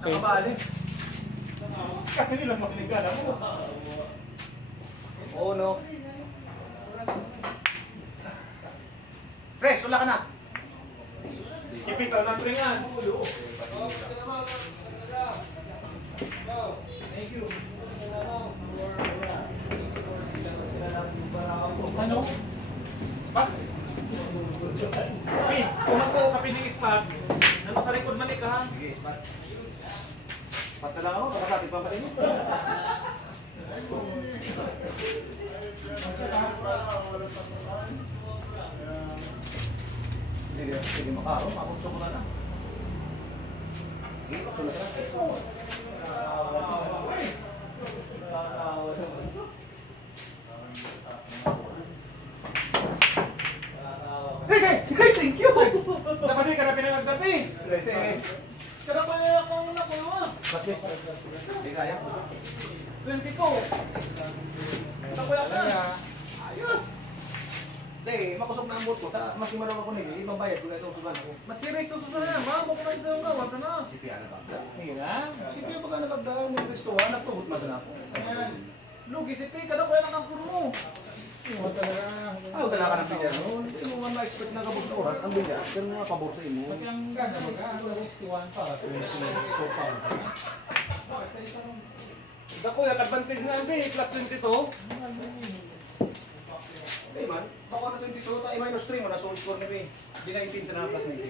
Nakabali. Kasi nila makinig mo. Oo, no. Pres, wala ka na. Kipit ang nantringan. Thank you. Ano? Pak. Hey, kung ako kapinig spot, ano sa likod manik ha? Sige, spot. Spot na lang ako, kapasati pa pa rin. Hindi makaro, makunso ko na lang. Sige, sunod na. Thank you! Dapat di ka na pinagdapi. Rese. Kada pa nila akong nakuha. Bakit? Hindi kaya. 20 ko. Nakuha ka. Ayos! Sige, makusok na ang mood ko. Mas imaraw ako nila. Ibang bayad ko na itong sugan ako. Mas kira ito sa sana. Mamo ko na ito ng gawa. Sana. Sipi ano ba? Hira. Sipi ang pagka nagagdaan ng restoran. Nagtuhot na sana ako. Lugi si P. Kada ko yan ang kuro mo. Ah, dala ka ng bilyar. Hindi mo nga na-expect na kabos na oras. Ang bilyar. Pero nga pabor sa imo. Pag ang gana mag ano 61 pa. 22 pa. Dako yan. Advantage na ang B. Plus 22. Hey man, baka na 22 tayo minus 3 mo na soul score ni Bay. Di na 18 sa na plus 90.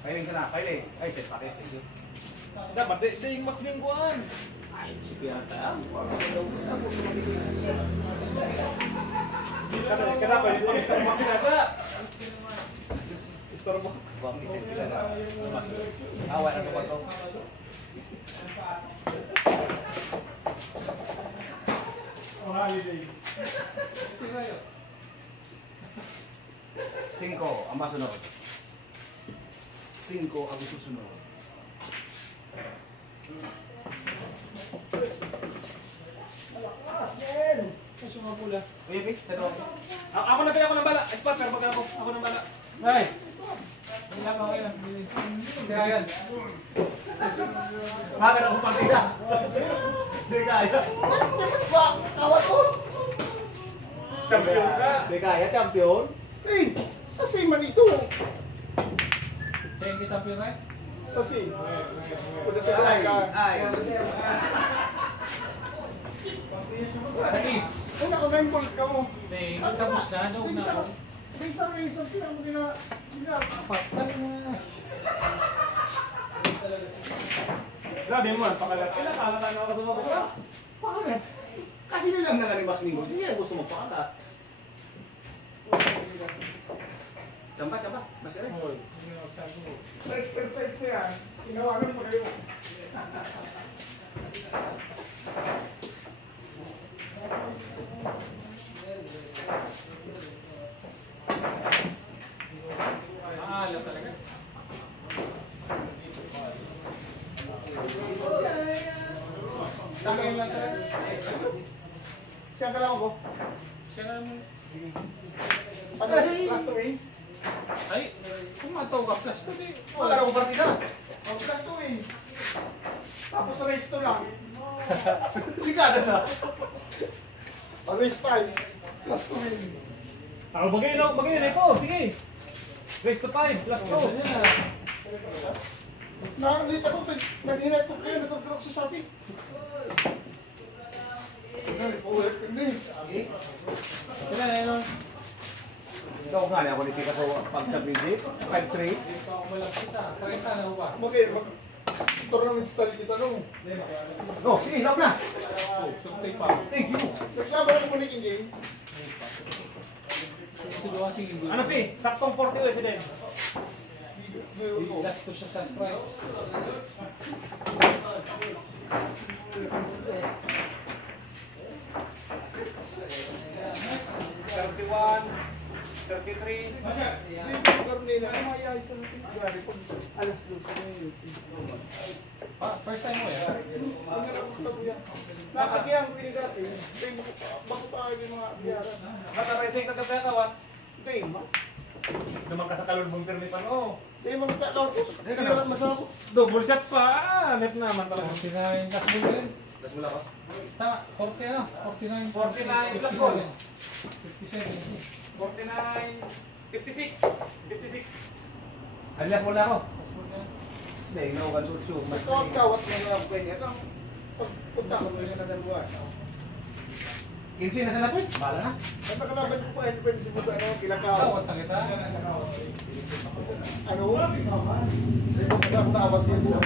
Kailing ka na, kailing. Ay, set paket. Dapat di yung mas lingguan. Ay, si Piata. Kada pa yung Starbucks sinata. Starbucks. Huwag ni set pila na. Awan ano ba to? Holiday. 5 ang masunod. 5 ang susunod. Uy, Vic, sa doon. Ako na kaya ako ng bala. Spot, pero pag ako ng bala. Ay. Wala ko kayo. Sige yan. Maga na akong partida. Di kaya. Kawat ko. Champion ka. Di kaya, champion. Sing, sa sing man ito. Sige, champion ka. Sa sing. Ay. Sa is. Una ko na impulse ka mo. May tapos na. Ano na ako. Minsan pinang mo gina. Apat. Grabe mo. Pakalat. Kailan kalatan ako sa mga ko. Bakit? Kasi nilang nakalibas linggo. Sige, gusto mo pakalat. Chamba. Mas kaya. Side per side ko yan. Inawanan mo kayo. Maalam talaga. Lagay lang talaga. Siya ka lang ako. Siya na mo. Ano? Last two wings? Ay, kung mataw ka, plus ko di. Wala na akong partida. Last two wings. Tapos race to lang. Sigada na. Race 5. Last two wings. Ako bagay na ito. Sige. Race to 5, plus 2. Nakakita ko, nag-inat ko kayo, nag-drop sa Shopee. Hindi. Kailan na yun? Ikaw nga niya ako ni Pika sa pag-championship. 5-3. Hindi pa ako malapita. Pakita na mo ba? Tournament style kita nung. No, sige, hilap na. Surtay pa. Thank you. Naglaban ako muli yung game. Ano pi? Saktong 40 US din. Last to siya sa strike. 31, 33. First time mo yan? Nakakiyang ko yung dati. Bako pa kayo yung mga biyaran. Bata racing ka kagawat. Game, Naman ka sa kalulbong permi pa no. Hindi mo nagkakaroon. Hindi ka lang masako. Double shot pa. Net naman talaga. 49 plus mo yun. Last mo lang ako. Tama, 40 ano? 49. 49 plus goal. 57. 49, 56. 56. Ay, last mo na ako. Hindi, naugan sulso. Mas Kawat mo nga pwede. Ito, punta ko rin na dalawa. 15 na sa lapit. Bahala na. At nakalaban ko pa, pwede mo sa ano, kilakaw. Tawad na kita. Ano? Ito kasi ako tawag din sa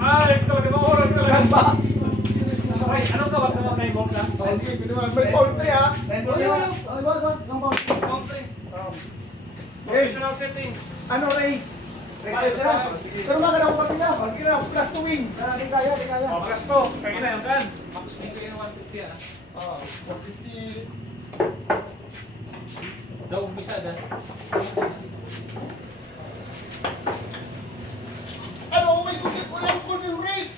Ay, talaga mga oras talaga. Samba! Ay, anong gawat naman kay Bob na? Hindi, pinuwan. May poultry ha. Ay, ba? Yung ba? Country. Professional setting. Ano race? Ayos na lang. Pero mga ganang pati na. Sige na, plus to wings. Di kaya, di kaya. Oh, plus to. Kaya na yung kan. Max dito yung 150 ah. 450. Daw umpisa dyan. Ano, may kukit walang golden rate.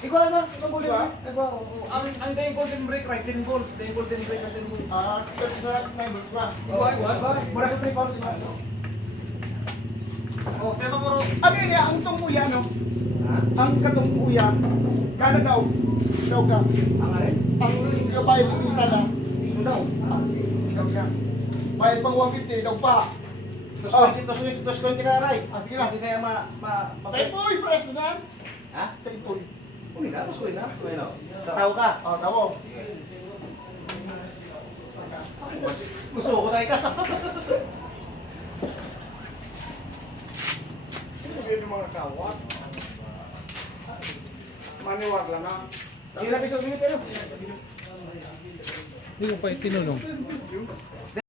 Ikaw na, ikaw muli. Diba? Ikaw. Ang dayong golden break, right? 10 goals. Dayong golden break, 10 goals. Pero sa numbers ba? Mura sa play power si Marco. Oh, sama mo ro. Ano yun, ang itong uya, no? Ha? Ang katong uya, kada daw. Daw ka. Ang alin? Ang yung bayad ng isa na. Yung daw. Daw ka. Bayad pang 150, daw pa. Tos 20 ka, Ray. Sige lang. Kasi saya Kay Poy, press mo dyan. Ha? Kay Poy. Uli na, tos na. Bueno. Sa tao ka. Tawo. Gusto ko tayo ka. Ano yun yung mga kawat? Maniwag lang ha. Ang ilang piso, minute kayo. Hindi mo pa itinulong. Yung